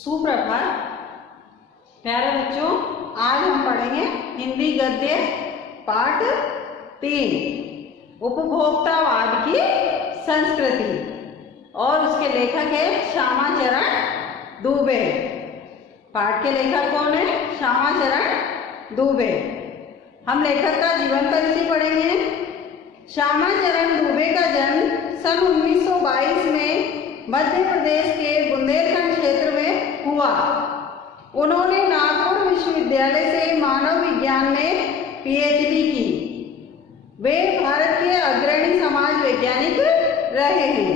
सुप्रभात प्यारे बच्चों, आज हम पढ़ेंगे हिंदी गद्य पाठ 3 उपभोक्तावाद की संस्कृति और उसके लेखक है श्यामाचरण दुबे। पाठ के लेखक कौन है? श्यामाचरण दुबे। हम लेखक का जीवन परिचय पढ़ेंगे। श्यामाचरण दुबे का जन्म सन 1922 में मध्य प्रदेश के बुंदेलखंड क्षेत्र में हुआ। उन्होंने नागपुर विश्वविद्यालय से मानव विज्ञान में पीएचडी की। वे भारत के अग्रणी समाज वैज्ञानिक रहे हैं।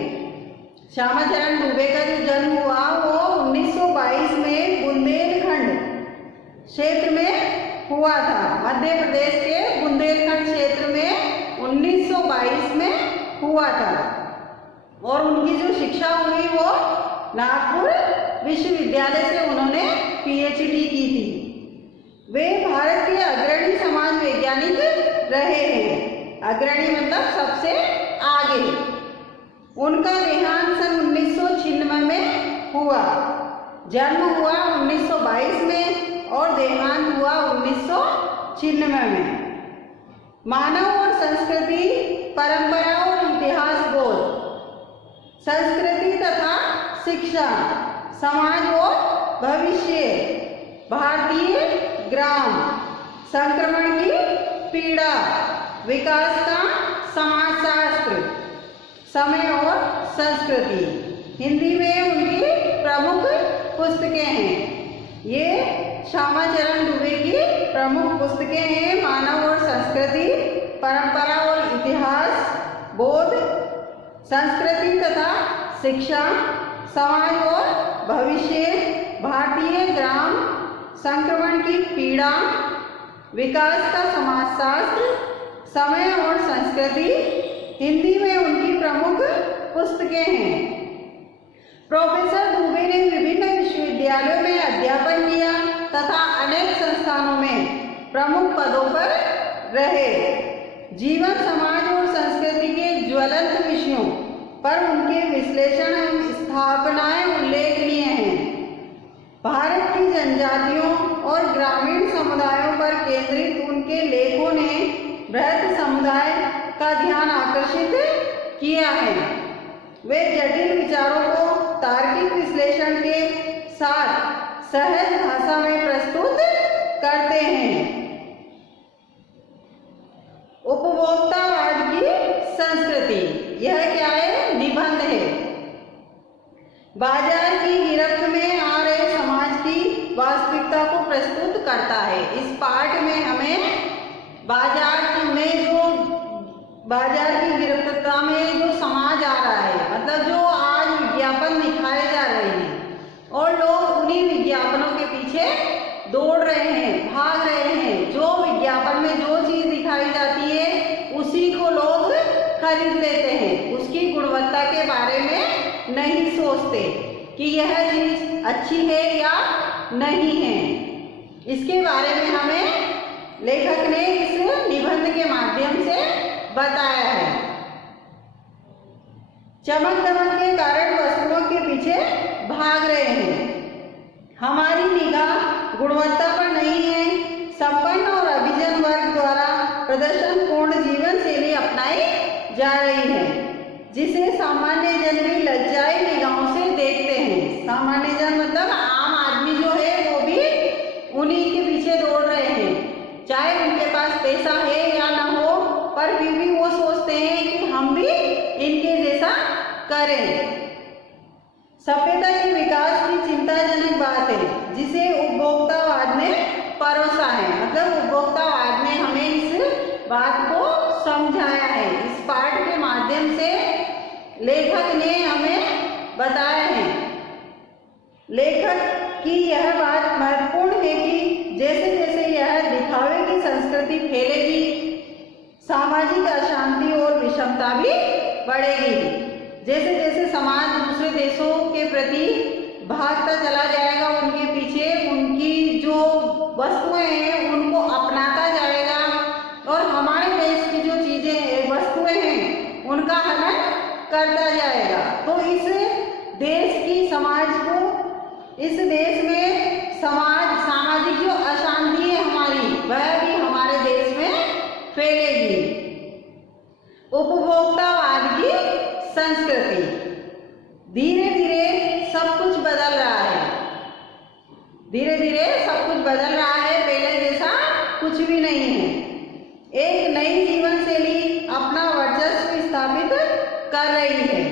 श्यामाचरण दुबे का जो जन्म हुआ वो 1922 में बुंदेलखंड क्षेत्र में हुआ था। मध्य प्रदेश के बुंदेलखंड क्षेत्र में 1922 में हुआ था और उनकी जो शिक्षा हुई वो नागपुर विश्वविद्यालय से उन्होंने पीएचडी की थी। वे भारत के अग्रणी समाज वैज्ञानिक रहे हैं। अग्रणी मतलब सबसे आगे। उनका देहांत सन 1996 में हुआ। जन्म हुआ 1922 में और देहांत हुआ 1996 में। मानव और संस्कृति, परंपरा और इतिहास बोध, संस्कृति तथा शिक्षा, समाज और भविष्य, भारतीय ग्राम, संक्रमण की पीड़ा, विकास का समाजशास्त्र, समय और संस्कृति। हिंदी में उनकी प्रमुख पुस्तकें हैं। ये श्यामाचरण दुबे की प्रमुख पुस्तकें हैं। मानव और संस्कृति, परंपरा और इतिहास बोध, संस्कृति तथा शिक्षा, समाज और भविष्य, भारतीय ग्राम, संक्रमण की पीड़ा, विकास का समाजशास्त्र, समय और संस्कृति। हिंदी में उनकी प्रमुख पुस्तकें हैं। प्रोफेसर दुबे ने विभिन्न विश्वविद्यालयों में अध्यापन किया तथा अनेक संस्थानों में प्रमुख पदों पर रहे। जीवन, समाज और संस्कृति के ज्वलंत विषयों पर उनके विश्लेषण एवं स्थापनाएं उल्लेखनीय हैं। भारत की जनजातियों और ग्रामीण समुदायों पर केंद्रित उनके लेखों ने बृहद समुदाय का ध्यान आकर्षित किया है। वे जटिल विचारों को तार्किक विश्लेषण के साथ सहज भाषा में प्रस्तुत करते हैं। उपभोक्तावाद की संस्कृति, यह क्या है? निबंध है। बाजार की गिरफ्त में आ रहे समाज की वास्तविकता को प्रस्तुत करता है। इस पाठ में हमें बाजार की गिरफ्तता में जो समाज आ रहा है, मतलब जो आज विज्ञापन दिखाए जा रहे हैं और लोग उन्हीं विज्ञापनों के पीछे दौड़ रहे हैं, भाग रहे हैं। जो विज्ञापन में जो चीज दिखाई जाती है उसी को लोग खरीद लेते हैं। उसकी गुणवत्ता के बारे में नहीं सोचते कि यह चीज अच्छी है या नहीं है। इसके बारे में हमें लेखक ने इस निबंध के माध्यम से बताया है। चमक दमक के कारण वस्तुओं के पीछे भाग रहे हैं। हमारी निगाह गुणवत्ता पर नहीं है। संपन्न और अभिजन वर्ग द्वारा प्रदर्शनपूर्ण जीवन शैली अपनाई जा रही है, जिसे सामान्य जन भी लज्जाई निगाहों से देखते हैं। सामान्य जन मतलब आम आदमी जो है वो भी उन्हीं के पीछे दौड़ रहे हैं। चाहे उनके पास पैसा है या ना हो, पर फिर भी वो सोचते हैं कि हम भी इनके जैसा करें। सभ्यता के विकास की चिंताजनक बात है जिसे उपभोक्तावाद ने परोसा है। मतलब उपभोक्तावाद ने हमें इस बात को समझाया है। इस पाठ के माध्यम से लेखक ने हमें बताया है। लेखक की यह बात महत्वपूर्ण है कि जैसे जैसे यह दिखावे की संस्कृति फैलेगी, सामाजिक अशांति और विषमता भी बढ़ेगी। जैसे जैसे समाज दूसरे देशों के प्रति भागता चला जाएगा, उनके पीछे उनकी जो वस्तुएं हैं उनको अपनाता जाएगा और हमारे देश की जो चीजें वस्तुएं हैं उनका हनन करता जाएगा, तो इस देश की समाज को इस देश में सामाजिक जो अशांति है हमारी, वह भी हमारे देश में फैलेगी। उपभोक्तावाद की संस्कृति, धीरे धीरे सब कुछ बदल रहा है, धीरे धीरे सब कुछ बदल रहा है, पहले जैसा कुछ भी नहीं है। एक नई जीवन शैली अपना वर्चस्व स्थापित कर रही है,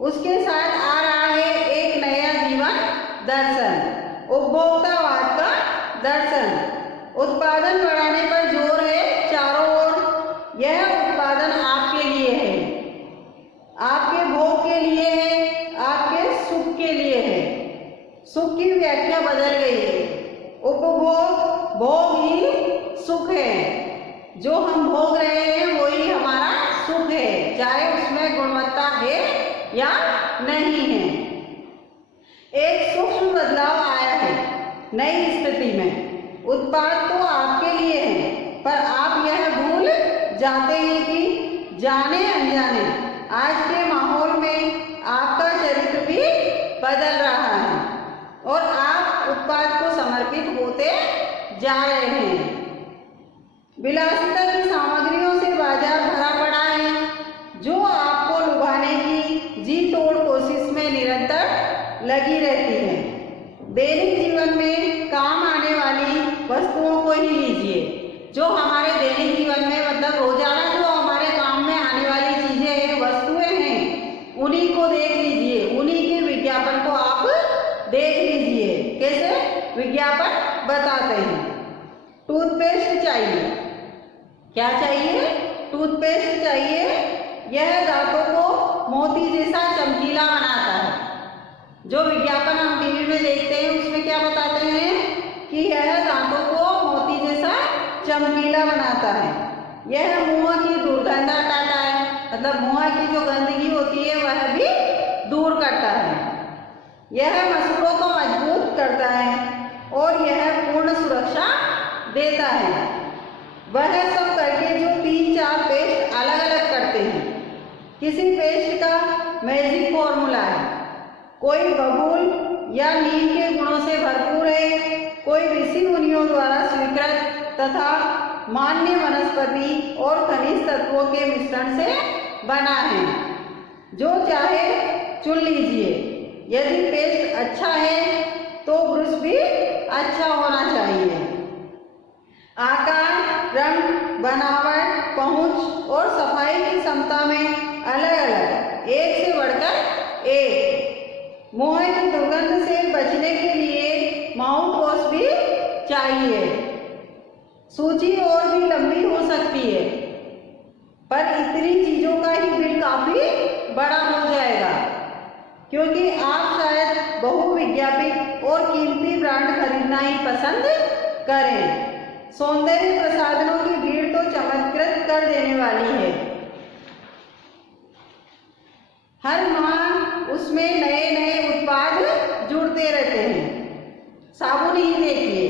उसके साथ आ रहा है एक नया जीवन दर्शन, उपभोक्तावाद का दर्शन। उत्पादन बढ़ाने पर जोर है चारों ओर। यह उत्पादन आपके लिए है, आपके भोग के लिए है, आपके सुख के लिए है। सुख की व्याख्या बदल गई है। उपभोग, भोग ही सुख है। जो हम भोग रहे हैं वही हमारा सुख है, चाहे उसमें गुणवत्ता है या नहीं है। एक सूक्ष्म बदलाव आया है नई स्थिति में। उत्पाद तो आपके लिए है, पर आप यह भूल जाते हैं कि जाने अनजाने आज के माहौल में आपका चरित्र भी बदल रहा है और आप उत्पाद को समर्पित होते जा रहे हैं। विलासिता की सामग्रियों से बाजार भरा पड़ा है, जो आपको लुभाने की जी तोड़ कोशिश में निरंतर लगी रहती है। दैनिक जीवन में काम आने वाली वस्तुओं को ही लीजिए। जो हमारे दैनिक जीवन में मतलब रोजाना जो हमारे काम में आने वाली चीजें हैं, वस्तुएं हैं, उन्हीं को देख लीजिए, उन्हीं के विज्ञापन को आप देख लीजिए। कैसे विज्ञापन बताते हैं। टूथपेस्ट चाहिए, क्या चाहिए? टूथपेस्ट चाहिए। यह दांतों को मोती जैसा चमकीला बनाता है। जो विज्ञापन हम टीवी में देखते हैं उसमें क्या बताते हैं कि यह दांतों को मोती जैसा चमकीला बनाता है। यह मुंह की दुर्गंध हटाता है, मतलब मुंह की जो गंदगी होती है वह भी दूर करता है। यह मसूड़ों को मजबूत करता है और यह पूर्ण सुरक्षा देता है। वह सब करके जो 3-4 पेस्ट अलग अलग करते हैं। किसी पेस्ट का मैजिक फॉर्मूला है, कोई बबूल या नीम के गुणों से भरपूर है, कोई ऋषि मुनियों द्वारा स्वीकृत तथा मान्य वनस्पति और खनिज तत्वों के मिश्रण से बना है। जो चाहे चुन लीजिए। यदि पेस्ट अच्छा है तो ब्रश भी अच्छा होना चाहिए। आकार, रंग, बनावट, पहुंच और सफाई की क्षमता में अलग अलग, एक से बढ़कर एक। मुंह की दुर्गंध से बचने के लिए माउथ वॉश भी चाहिए। सूची और भी लंबी हो सकती है, पर इतनी चीजों का ही बिल काफी बड़ा हो जाएगा, क्योंकि आप शायद बहुविज्ञापित और कीमती ब्रांड खरीदना ही पसंद करें। सौंदर्य प्रसाधनों की भीड़ तो चमत्कृत कर देने वाली है। हर माह उसमें नए नए उत्पाद जुड़ते रहते हैं। साबुन ही देखिए,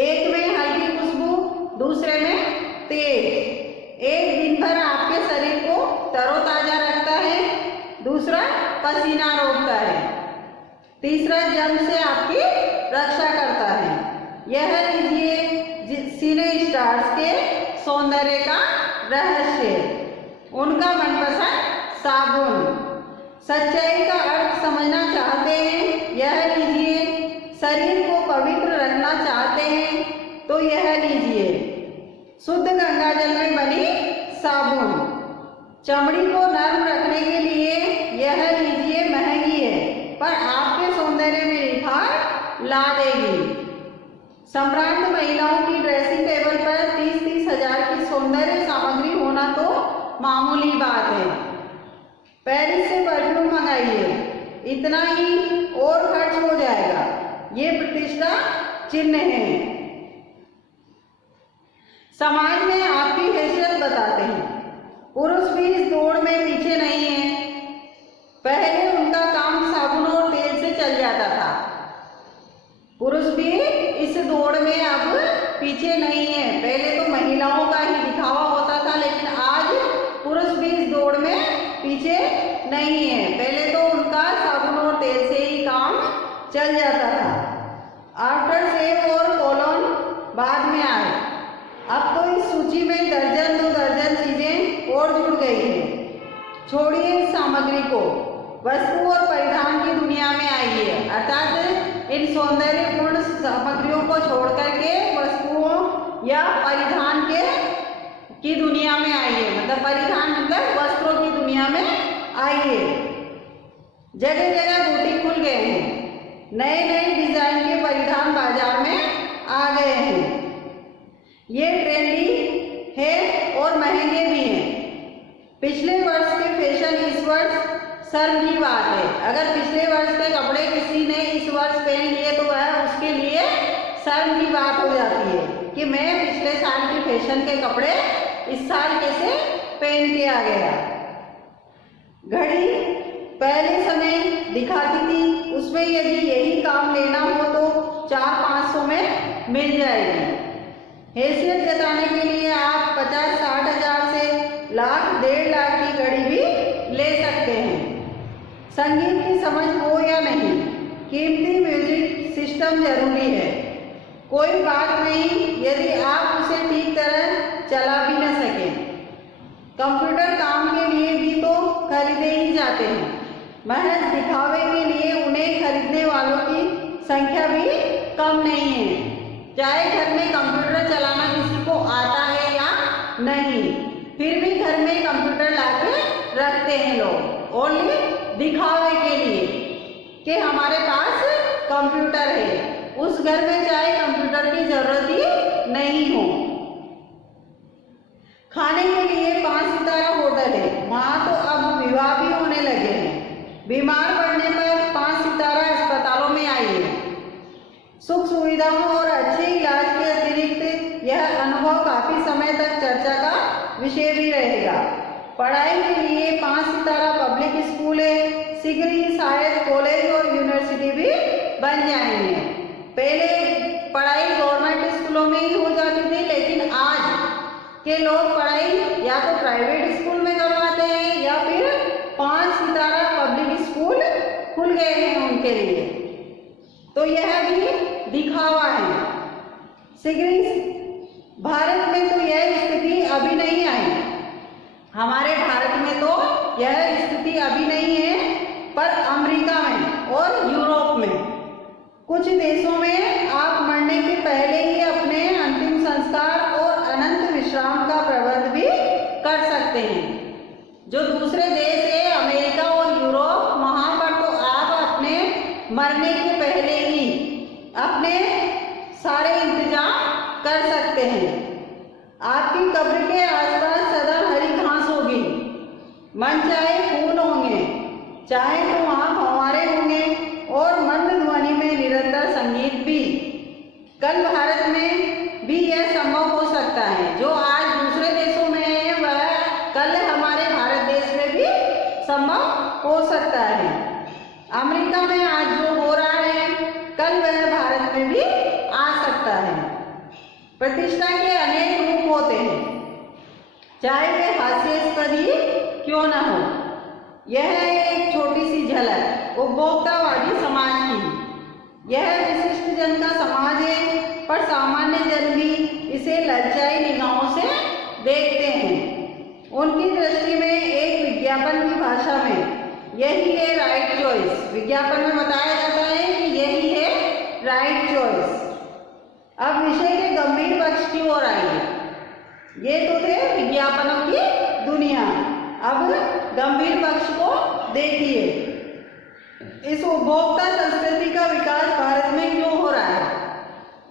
एक में हल्की खुशबू, दूसरे में तेज। एक दिन भर आपके शरीर को तरोताजा रखता है, दूसरा पसीना रोकता है, तीसरा जंग से आपकी रक्षा करता है। यह लीजिए सिने स्टार्स के सौंदर्य का रहस्य, उनका मनपसंद साबुन। सच्चाई का अर्थ समझना चाहते हैं, यह लीजिए। शरीर को पवित्र रखना चाहते हैं तो यह लीजिए, शुद्ध गंगाजल में बनी साबुन। चमड़ी को नर्म रखने के लिए यह लीजिए, महंगी है पर आपके सौंदर्य में निखार ला देगी। सम्रांत महिलाओं की ड्रेसिंग टेबल पर 30-30 हजार की सौंदर्य सामग्री होना तो मामूली बात है। पेरिस से परफ्यूम मंगाइए, इतना ही और खर्च हो जाएगा। ये प्रतिष्ठा चिन्ह है। समाज में आपकी हैसियत बताते हैं। पुरुष भी इस दौड़ में पीछे नहीं है। पहले उनका काम साबुन और तेल से चल जाता था, पुरुष भी इस दौड़ में अब पीछे नहीं है। पहले तो महिलाओं का ही दिखावा होता था, लेकिन आज पुरुष भी इस दौड़ में पीछे नहीं है। पहले तो उनका साबुन और तेल से ही काम चल जाता था। आफ्टर सेव और कोलोन बाद में आए। अब तो इस सूची में दर्जन दो दर्जन चीजें और जुड़ गई हैं। छोड़िए इस सामग्री को, वस्तु और परिधान की दुनिया में आइए, अर्थात इन सौंदर्यपूर्ण सामग्रियों को छोड़ करके वस्तुओं या परिधान की दुनिया में आइए, मतलब परिधान मतलब वस्त्रों की दुनिया में आइए। जगह जगह बुटीक खुल गए हैं, नए नए डिजाइन के परिधान बाजार में आ गए हैं। ये ट्रेंडी है और महंगे भी हैं। पिछले वर्ष के फैशन इस वर्ष शर्म की बात है। अगर पिछले वर्ष के कपड़े किसी ने इस वर्ष पहन लिए तो वह उसके लिए शर्म की बात हो जाती है कि मैं पिछले साल के फैशन के कपड़े इस साल कैसे पहन के आ गया। घड़ी पहले समय दिखाती थी, उसमें यदि यही काम लेना हो तो 400-500 में मिल जाएगी। हैसियत जताने के लिए आप 50-60 हज़ार से लाख 1.5 लाख की घड़ी भी ले सकते हैं। संगीत की समझ हो या नहीं, कीमती म्यूजिक सिस्टम जरूरी है। कोई बात नहीं यदि आप उसे ठीक तरह चला भी न सकें। कंप्यूटर काम के लिए भी तो खरीदे ही जाते हैं। महज दिखावे के लिए उन्हें खरीदने वालों की संख्या भी कम नहीं है। चाहे घर में कंप्यूटर चलाना किसी को आता है या नहीं, फिर भी घर में कंप्यूटर लाके रखते हैं लोग, ओनली दिखावे के लिए कि हमारे पास कंप्यूटर है। उस घर में चाहे कंप्यूटर की जरूरत ही नहीं हो। खाने के लिए 5 सितारा होटल है, वहाँ तो अब विवाह भी होने लगे हैं। बीमार पड़ने पर 5 सितारा अस्पतालों में आइए। सुख सुविधाओं और अच्छे इलाज के अतिरिक्त यह अनुभव काफी समय तक चर्चा का विषय भी रहेगा। पढ़ाई के लिए 5 सितारा पब्लिक स्कूल है, शीघ्र ही शायद कॉलेज और यूनिवर्सिटी भी बन जाएंगे। पहले पढ़ाई गवर्नमेंट स्कूलों में ही हो जाती थी, लेकिन आज के लोग पढ़ाई या तो प्राइवेट स्कूल में करवाते हैं या फिर 5 सितारा पब्लिक स्कूल खुल गए हैं उनके लिए। तो यह भी दिखावा है। भारत में तो यह स्थिति अभी नहीं आई। हमारे भारत में तो यह स्थिति अभी नहीं है, पर अमेरिका में और यूरोप में कुछ देशों में आप मरने के पहले ही अपने अंतिम संस्कार और अनंत विश्राम का प्रबंध भी कर सकते हैं। जो दूसरे देश है अमेरिका और यूरोप, वहां पर तो आप अपने मरने के पहले ही अपने सारे इंतजाम कर सकते हैं। आपकी कब्र के आसपास सदा हरी घास होगी, मन चाहे फूल होंगे, चाहे तो वहाँ फव्वारे होंगे और मंद ध्वनि में निरंतर संगीत भी। कल भारत में भी यह संभव हो सकता है। जो आज दूसरे देशों में है वह कल हमारे भारत देश में भी संभव हो सकता है। अमेरिका में आज जो हो रहा है कल वह भारत में भी आ सकता है। प्रतिष्ठा के अनेक रूप होते हैं, चाहे वे हास्यास्पद ही क्यों न हो। यह है एक छोटी सी झलक उपभोक्तावादी समाज की। यह विशिष्ट जन का समाज है, पर सामान्य जन भी इसे लज्जाई निगाहों से देखते हैं। उनकी दृष्टि में एक विज्ञापन की भाषा में यही है राइट चॉइस। विज्ञापन में बताया जाता है कि यही है राइट चॉइस। अब विषय के गंभीर पक्ष की ओर आइए। ये तो थे विज्ञापनों की दुनिया। अब गंभीर पक्ष को देखिए। इस उपभोक्ता संस्कृति का विकास भारत में क्यों हो रहा है?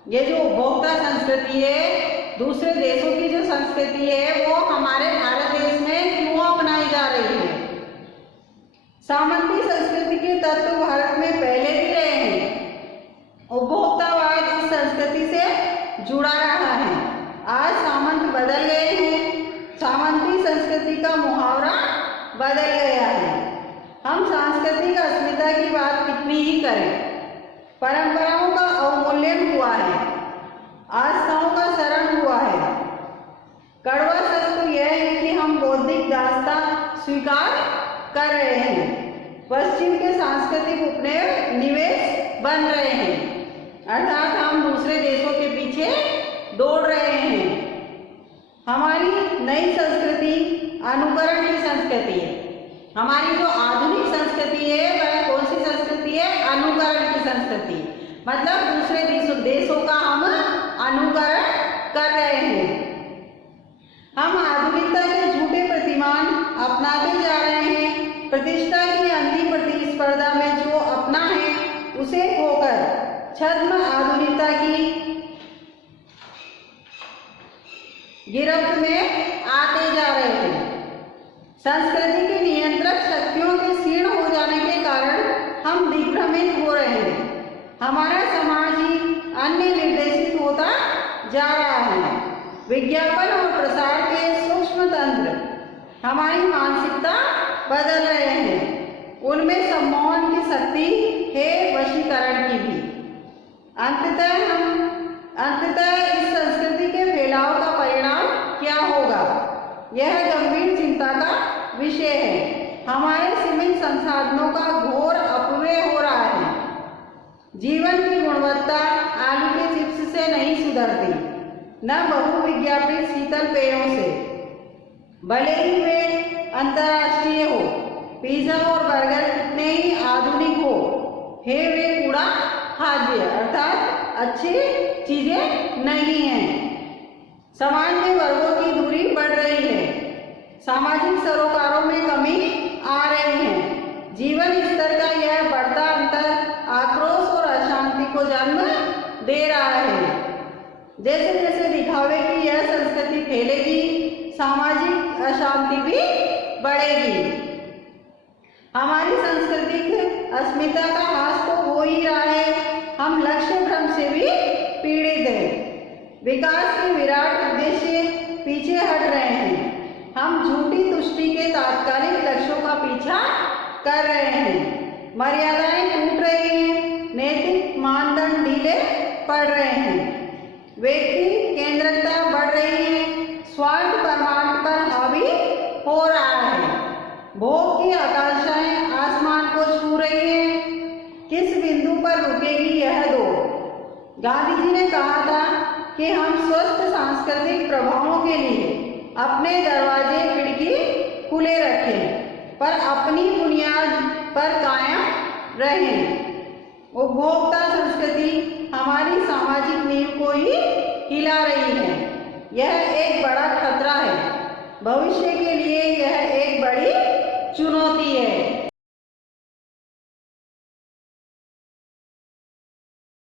ये जो उपभोक्ता संस्कृति है, दूसरे देशों की जो संस्कृति है, वो हमारे भारत देश में क्यों अपनाई जा रही है? सामंती संस्कृति के तत्व भारत में पहले भी रहे हैं। उपभोक्तावाद इस संस्कृति से जुड़ा रहा है। आज सामंत बदल गए हैं, सामंती संस्कृति का मुहावरा बदल गया है। हम सांस्कृतिक अस्मिता की बात कितनी ही करें, परंपराओं का अवमूल्यन हुआ है, आस्थाओं का शरण हुआ है। कड़वा सच तो यह है कि हम बौद्धिक दास्ता स्वीकार कर रहे हैं। पश्चिम के सांस्कृतिक उपनिवेश बन रहे हैं, अर्थात हम दूसरे देशों के पीछे दौड़ रहे हैं। हमारी नई संस्कृति अनुकरण की संस्कृति है। हमारी जो आधुनिक संस्कृति है वह कौन सी संस्कृति है? अनुकरण की संस्कृति। मतलब दूसरे देशों का हम अनुकरण कर रहे हैं। हम आधुनिकता के झूठे प्रतिमान अपनाते जा रहे हैं। प्रतिष्ठा की अंधी प्रतिस्पर्धा में जो अपना है उसे खोकर छद्म आधुनिकता की गिरफ्त में आते जा रहे हैं। संस्कृति की नियंत्रक शक्तियों के क्षीण हो जाने के कारण हम दिग्भ्रमित हो रहे हैं। हमारा समाज ही अन्य निर्देशित होता जा रहा है। विज्ञापन और प्रसार के सूक्ष्म तंत्र हमारी मानसिकता बदल रहे हैं। उनमें सम्मोहन की शक्ति है, वशीकरण की भी। अंततः इस संस्कृति के फैलाव का परिणाम क्या होगा, यह गंभीर चिंता का विषय है। हमारे सीमित संसाधनों का घोर अपव्यय हो रहा है। जीवन की गुणवत्ता आलू के चिप्स से नहीं सुधरती, न बहुविज्ञापित शीतल पेयों से, भले ही वे अंतर्राष्ट्रीय हो। पिज्जा और बर्गर कितने ही आधुनिक हो, है वे कूड़ा खाद्य अर्थात अच्छी चीजें नहीं हैं। समाज में वर्गों की दूरी बढ़ रही है। सामाजिक सरोकारों में कमी आ रही है। जीवन स्तर का यह बढ़ता अंतर आक्रोश और अशांति को जन्म दे रहा है। जैसे जैसे दिखावे की यह संस्कृति फैलेगी, सामाजिक अशांति भी बढ़ेगी। हमारी सांस्कृतिक अस्मिता का ह्रास तो हो ही रहा है। हम लक्ष्य भ्रम से भी पीड़ित हैं। विकास के विराट उद्देश्य पीछे हट रहे हैं। हम झूठी तुष्टि के तात्कालिक लक्ष्यों का पीछा कर रहे हैं। मर्यादाएं टूट रही हैं, नैतिक मानदंड ढीले पड़ रहे हैं, व्यक्ति केंद्रितता बढ़ रही है, स्वार्थ परमार्थ पर हावी हो रहा है, भोग की आकांक्षाएं आसमान को छू रही हैं। किस बिंदु पर रुकेगी यह दौड़? गांधी जी ने कहा था कि हम स्वस्थ सांस्कृतिक प्रभावों के लिए अपने दरवाजे खिड़की खुले रखें, पर अपनी बुनियाद पर कायम रहें। उपभोक्ता संस्कृति हमारी सामाजिक नींव को ही हिला रही है। यह एक बड़ा खतरा है। भविष्य के लिए यह एक बड़ी चुनौती है।